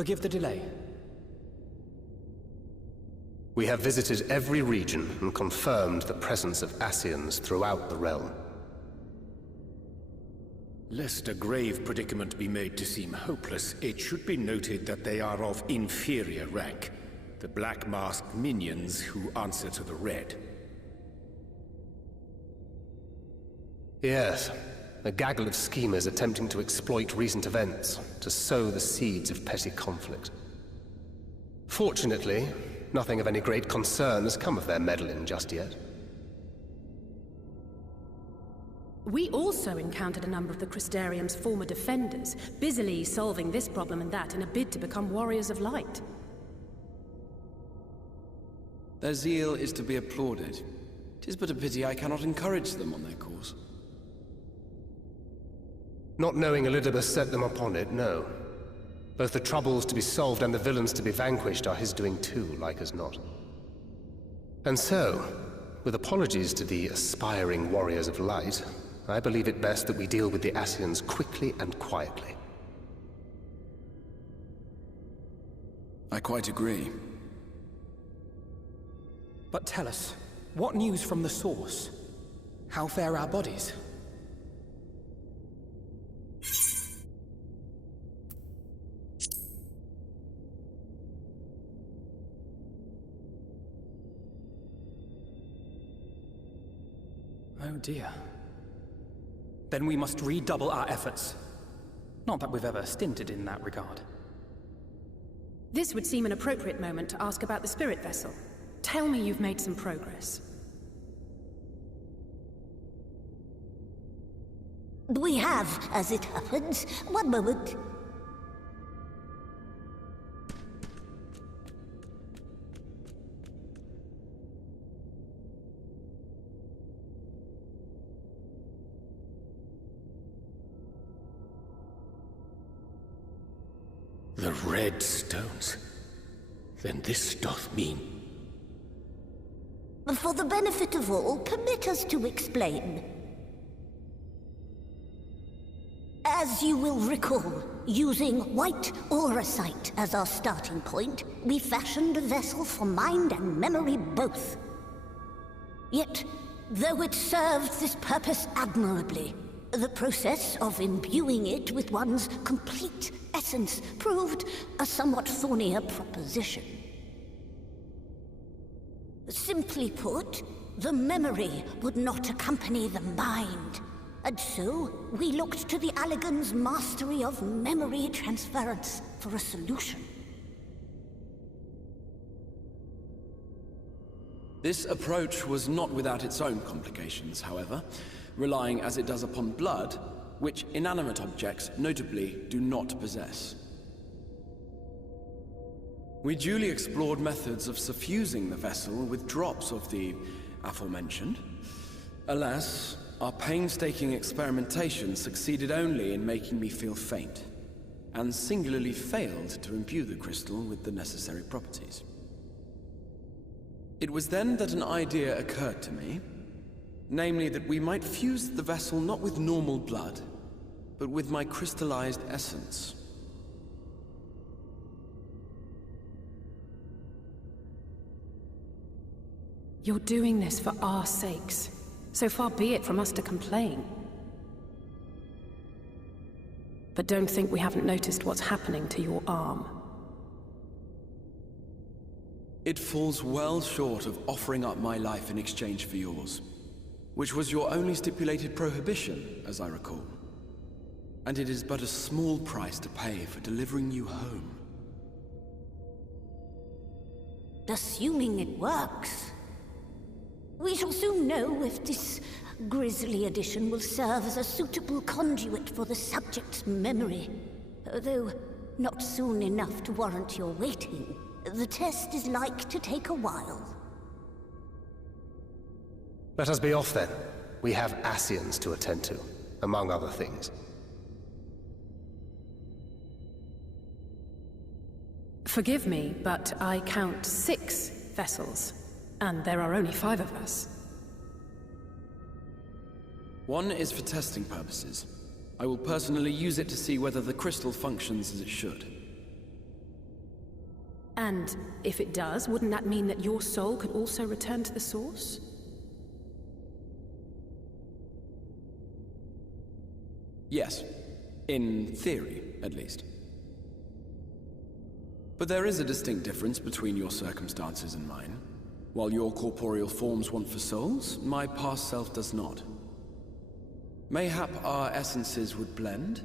Forgive the delay. We have visited every region and confirmed the presence of Ascians throughout the realm. Lest a grave predicament be made to seem hopeless, it should be noted that they are of inferior rank. The black-masked minions who answer to the Red. Yes, a gaggle of schemers attempting to exploit recent events, to sow the seeds of petty conflict. Fortunately, nothing of any great concern has come of their meddling just yet. We also encountered a number of the Crystarium's former defenders, busily solving this problem and that in a bid to become warriors of light. Their zeal is to be applauded. 'Tis but a pity I cannot encourage them on their course. Not knowing Elizabeth set them upon it, no. Both the troubles to be solved and the villains to be vanquished are his doing too, like as not. And so, with apologies to the aspiring warriors of light, I believe it best that we deal with the Ascians quickly and quietly. I quite agree. But tell us, what news from the source? How fare our bodies? Oh dear. Then we must redouble our efforts. Not that we've ever stinted in that regard. This would seem an appropriate moment to ask about the spirit vessel. Tell me you've made some progress. We have, as it happens. One moment. The red stones. Then this doth mean... For the benefit of all, permit us to explain. As you will recall, using white auracite as our starting point, we fashioned a vessel for mind and memory both. Yet, though it served this purpose admirably, the process of imbuing it with one's complete essence proved a somewhat thornier proposition. Simply put, the memory would not accompany the mind, and so we looked to the Allagan's mastery of memory transference for a solution. This approach was not without its own complications, however, relying as it does upon blood, which inanimate objects notably do not possess. We duly explored methods of suffusing the vessel with drops of the aforementioned. Alas, our painstaking experimentation succeeded only in making me feel faint, and singularly failed to imbue the crystal with the necessary properties. It was then that an idea occurred to me, namely that we might fuse the vessel not with normal blood, but with my crystallized essence. You're doing this for our sakes, so far be it from us to complain. But don't think we haven't noticed what's happening to your arm. It falls well short of offering up my life in exchange for yours, which was your only stipulated prohibition, as I recall. And it is but a small price to pay for delivering you home. Assuming it works. We shall soon know if this grisly addition will serve as a suitable conduit for the subject's memory. Though not soon enough to warrant your waiting. The test is like to take a while. Let us be off then. We have Ascians to attend to, among other things. Forgive me, but I count 6 vessels, and there are only 5 of us. One is for testing purposes. I will personally use it to see whether the crystal functions as it should. And if it does, wouldn't that mean that your soul could also return to the Source? Yes. In theory, at least. But there is a distinct difference between your circumstances and mine. While your corporeal forms want for souls, my past self does not. Mayhap our essences would blend,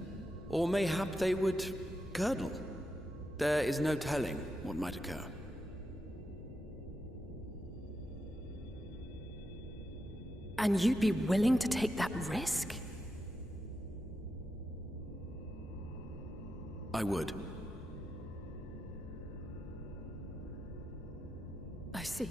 or mayhap they would curdle. There is no telling what might occur. And you'd be willing to take that risk? I would. I see.